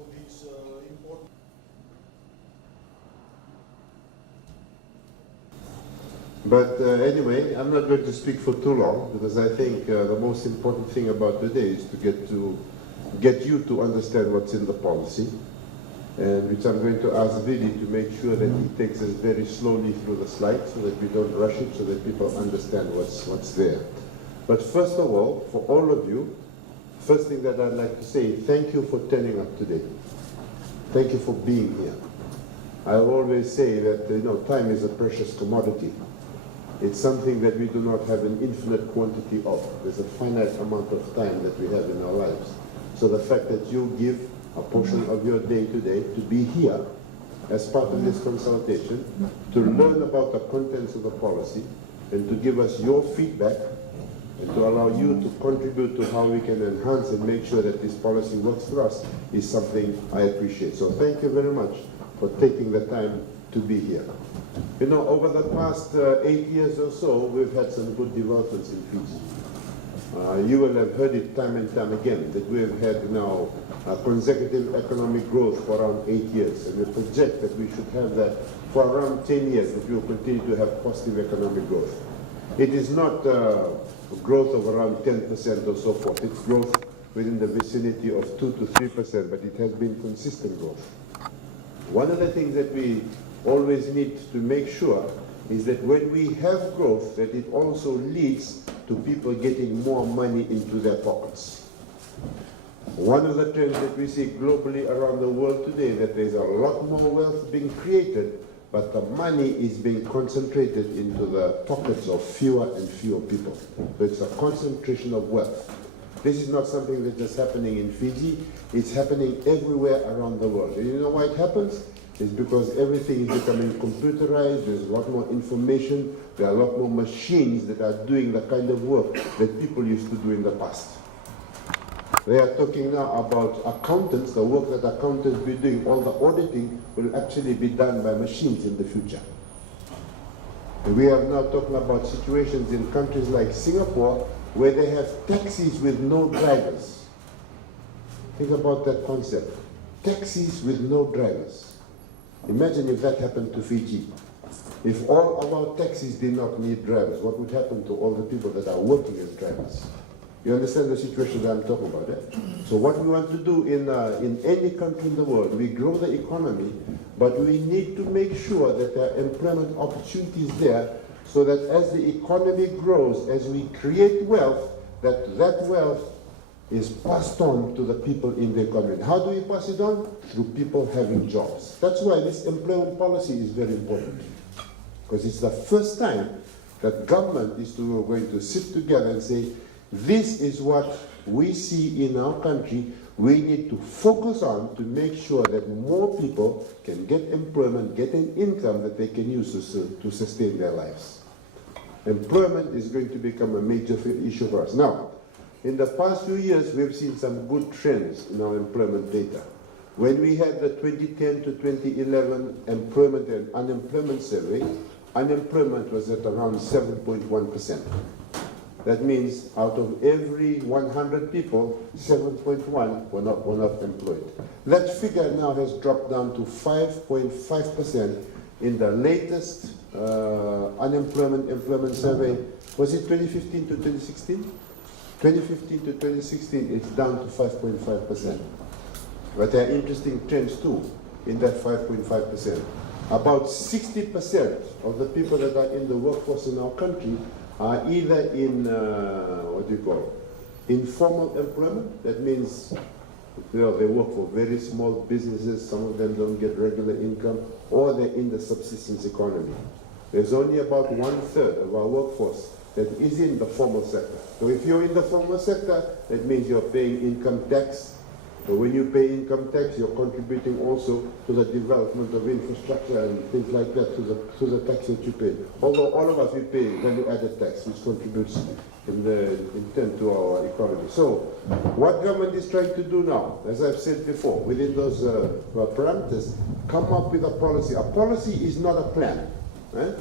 for this important. But anyway, I'm not going to speak for too long, because I think the most important thing about today is to get you to understand what's in the policy, and which I'm going to ask Vili to make sure that he takes us very slowly through the slides so that we don't rush it, so that people understand what's there. But first of all, for all of you, first thing that I'd like to say, thank you for turning up today. Thank you for being here. I always say that, time is a precious commodity. It's something that we do not have an infinite quantity of. There's a finite amount of time that we have in our lives. So the fact that you give a portion of your day today to be here as part of this consultation, to learn about the contents of the policy, and to give us your feedback, and to allow you to contribute to how we can enhance and make sure that this policy works for us, is something I appreciate. So thank you very much for taking the time to be here. Over the past 8 years or so, we've had some good developments in Fiji. You will have heard it time and time again that we have had now consecutive economic growth for around 8 years, and we project that we should have that for around 10 years, that we will continue to have positive economic growth. It is not growth of around 10% or so forth. It's growth within the vicinity of 2 to 3%, but it has been consistent growth. One of the things that we always need to make sure is that when we have growth, that it also leads to people getting more money into their pockets. One of the trends that we see globally around the world today, that there's a lot more wealth being created, but the money is being concentrated into the pockets of fewer and fewer people. So it's a concentration of wealth. This is not something that's just happening in Fiji. It's happening everywhere around the world. And you know why it happens? It's because everything is becoming computerized. There's a lot more information. There are a lot more machines that are doing the kind of work that people used to do in the past. They are talking now about accountants, the work that accountants will be doing. All the auditing will actually be done by machines in the future. And we are now talking about situations in countries like Singapore where they have taxis with no drivers. Think about that concept. Taxis with no drivers. Imagine if that happened to Fiji. If all of our taxis did not need drivers, what would happen to all the people that are working as drivers? You understand the situation that I'm talking about, eh? So what we want to do in any country in the world, we grow the economy, but we need to make sure that there are employment opportunities there, so that as the economy grows, as we create wealth, that wealth is passed on to the people in the economy. How do we pass it on? Through people having jobs. That's why this employment policy is very important, because it's the first time that government is going to sit together and say, this is what we see in our country. We need to focus on to make sure that more people can get employment, get an income that they can use to sustain their lives. Employment is going to become a major issue for us. Now, in the past few years, we've seen some good trends in our employment data. When we had the 2010 to 2011 employment and unemployment survey, unemployment was at around 7.1%. That means out of every 100 people, 7.1 were not employed. That figure now has dropped down to 5.5% in the latest employment survey. Was it 2015 to 2016? 2015 to 2016, it's down to 5.5%. But there are interesting trends too in that 5.5%. About 60% of the people that are in the workforce in our country are either in, informal employment. That means they work for very small businesses, some of them don't get regular income, or they're in the subsistence economy. There's only about 1/3 of our workforce that is in the formal sector. So if you're in the formal sector, that means you're paying income tax. So when you pay income tax, you're contributing also to the development of infrastructure and things like that to the tax that you pay. Although all of us, we pay value-added tax, which contributes in turn to our economy. So what government is trying to do now, as I've said before, within those parameters, come up with a policy. A policy is not a plan. Eh?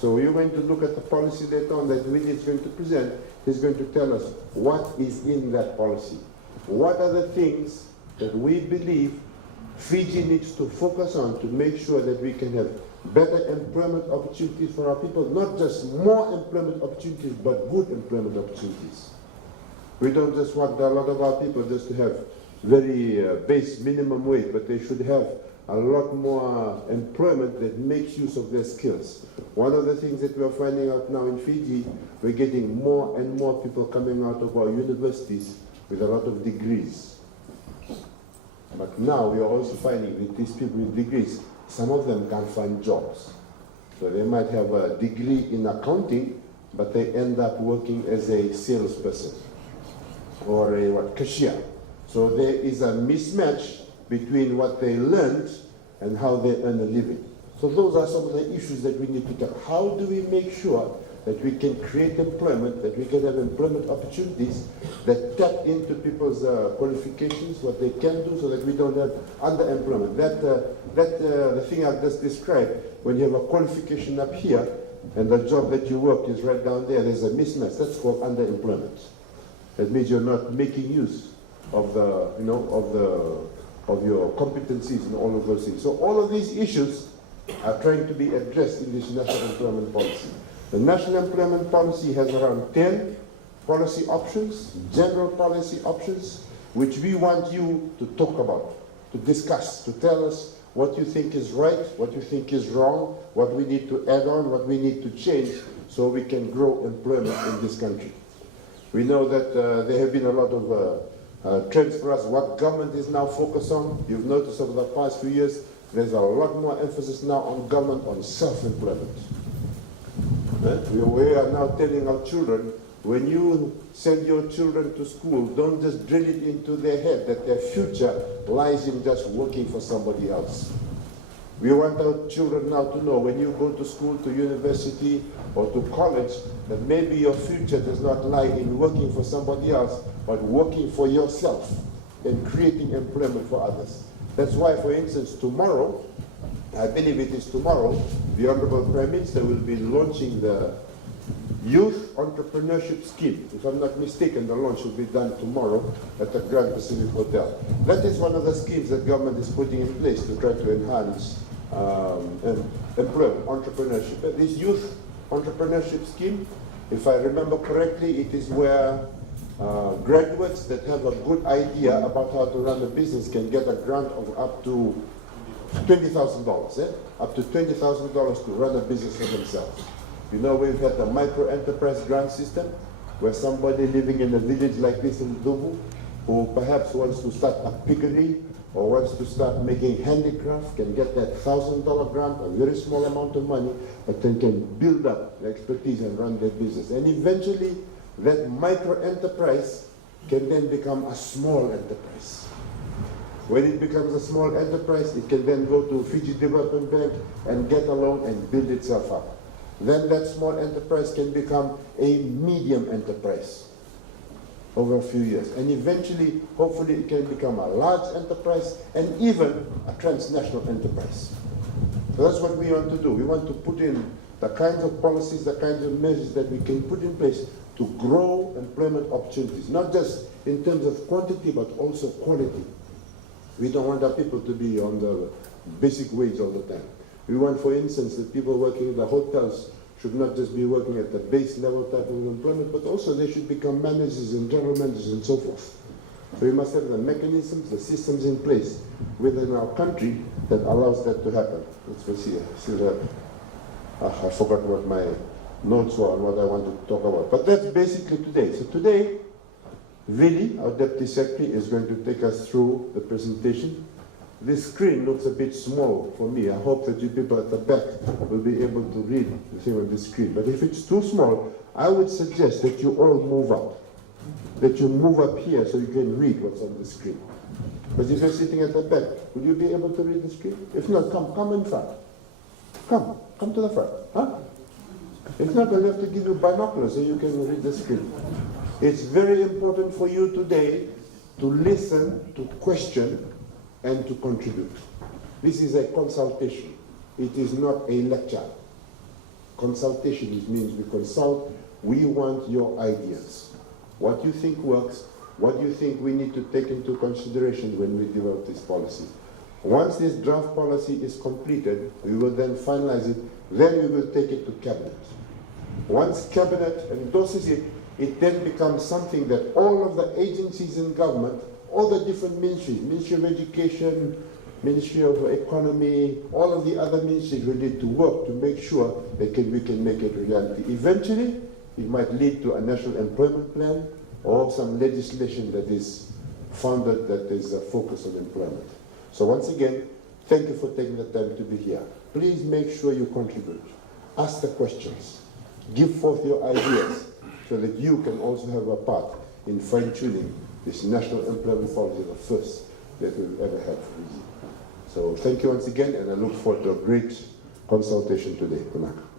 So you're going to look at the policy later on that Winnie is going to present. He's going to tell us what is in that policy. What are the things that we believe Fiji needs to focus on to make sure that we can have better employment opportunities for our people, not just more employment opportunities, but good employment opportunities. We don't just want a lot of our people just to have very base minimum wage, but they should have a lot more employment that makes use of their skills. One of the things that we are finding out now in Fiji, we're getting more and more people coming out of our universities with a lot of degrees. But now we are also finding that these people with degrees, some of them can't find jobs. So they might have a degree in accounting, but they end up working as a salesperson or a cashier. So there is a mismatch between what they learned and how they earn a living. So those are some of the issues that we need to tackle. How do we make sure that we can create employment, that we can have employment opportunities that tap into people's qualifications, what they can do, so that we don't have underemployment. The thing I've just described, when you have a qualification up here and the job that you work is right down there, there's a mismatch. That's called underemployment. That means you're not making use of the, of your competencies and all of those things. So all of these issues are trying to be addressed in this national employment policy. The national employment policy has around 10 policy options, general policy options, which we want you to talk about, to discuss, to tell us what you think is right, what you think is wrong, what we need to add on, what we need to change so we can grow employment in this country. We know that there have been a lot of trends for us, what government is now focused on. You've noticed over the past few years, there's a lot more emphasis now on government, on self-employment. We are now telling our children, when you send your children to school, don't just drill it into their head that their future lies in just working for somebody else. We want our children now to know, when you go to school, to university, or to college, that maybe your future does not lie in working for somebody else, but working for yourself and creating employment for others. That's why, for instance, tomorrow, I believe it is tomorrow, the Honorable Prime Minister will be launching the Youth Entrepreneurship Scheme. If I'm not mistaken, the launch will be done tomorrow at the Grand Pacific Hotel. That is one of the schemes that government is putting in place to try to enhance employment, entrepreneurship. This Youth Entrepreneurship Scheme, if I remember correctly, it is where graduates that have a good idea about how to run a business can get a grant of up to $20,000, up to $20,000 to run a business for themselves. You know, we've had the micro-enterprise grant system, where somebody living in a village like this in Dubu, who perhaps wants to start a piggery or wants to start making handicraft, can get that $1,000 grant, a very small amount of money, but then can build up the expertise and run their business. And eventually, that micro-enterprise can then become a small enterprise. When it becomes a small enterprise, it can then go to Fiji Development Bank and get a loan and build itself up. Then that small enterprise can become a medium enterprise over a few years. And eventually, hopefully, it can become a large enterprise and even a transnational enterprise. So that's what we want to do. We want to put in the kinds of policies, the kinds of measures that we can put in place to grow employment opportunities, not just in terms of quantity, but also quality. We don't want our people to be on the basic wage all the time. We want, for instance, that people working in the hotels should not just be working at the base level type of employment, but also they should become managers and general managers and so forth. So we must have the mechanisms, the systems in place within our country that allows that to happen. Let's see. I forgot what my notes were and what I wanted to talk about. But that's basically today. So today, Vili, our Deputy Secretary, is going to take us through the presentation. This screen looks a bit small for me. I hope that you people at the back will be able to read the thing on the screen. But if it's too small, I would suggest that you all move up. That you move up here so you can read what's on the screen. But if you're sitting at the back, will you be able to read the screen? If not, come in front. Come to the front. Huh? If not, I'll have to give you binoculars so you can read the screen. It's very important for you today to listen, to question, and to contribute. This is a consultation. It is not a lecture. Consultation, it means we consult. We want your ideas. What you think works, what you think we need to take into consideration when we develop this policy. Once this draft policy is completed, we will then finalize it, then we will take it to Cabinet. Once Cabinet endorses it, it then becomes something that all of the agencies in government, all the different ministries, Ministry of Education, Ministry of Economy, all of the other ministries will need to work to make sure that we can make it a reality. Eventually, it might lead to a national employment plan or some legislation that is founded that is a focus on employment. So once again, thank you for taking the time to be here. Please make sure you contribute. Ask the questions. Give forth your ideas so that you can also have a part in fine-tuning this national employment policy, the first that we've ever had for Fiji. So thank you once again, and I look forward to a great consultation today. Punaka.